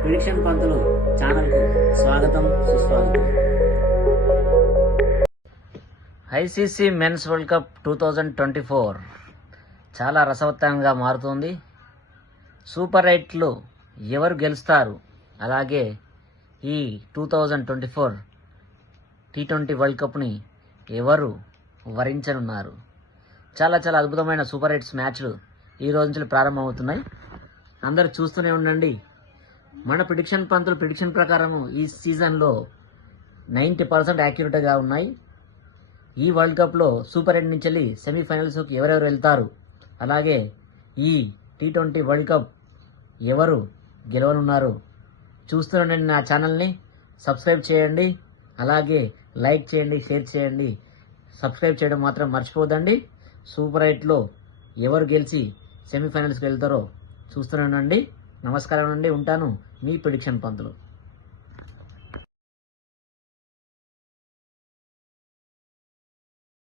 Prediction పంతులు ఛానల్కు స్వాగతం సుస్వాగతం. ఐసీసీ మెన్స్ వరల్డ్ కప్ 2024 చాలా రసవత్తంగా మారుతోంది. సూపర్ 8లో ఎవరు గెలుస్తారు, అలాగే ఈ 2024 T20 వరల్డ్ కప్ని ఎవరు వరించనున్నారు. చాలా చాలా అద్భుతమైన సూపర్ 8 మ్యాచ్లు ఈ రోజు నుంచి ప్రారంభమవుతున్నాయి. అందరూ చూస్తూనే ఉండండి. మన ప్రిడిక్షన్ పంతులు ప్రిడిక్షన్ ప్రకారం ఈ సీజన్లో 90% యాక్యురేట్గా ఉన్నాయి. ఈ వరల్డ్ కప్లో సూపర్ 8 నుంచి వెళ్ళి సెమీఫైనల్స్కి ఎవరెవరు వెళ్తారు, అలాగే ఈ T20 వరల్డ్ కప్ ఎవరు గెలవనున్నారు చూస్తూనే నా ఛానల్ని సబ్స్క్రైబ్ చేయండి, అలాగే లైక్ చేయండి, షేర్ చేయండి. సబ్స్క్రైబ్ చేయడం మాత్రం మర్చిపోదండి. సూపర్ 8లో ఎవరు గెలిచి సెమీఫైనల్స్కి వెళ్తారో చూస్తూనే ఉండండి. నమస్కారం అండి, ఉంటాను. మీ ప్రిడిక్షన్ పంతులు.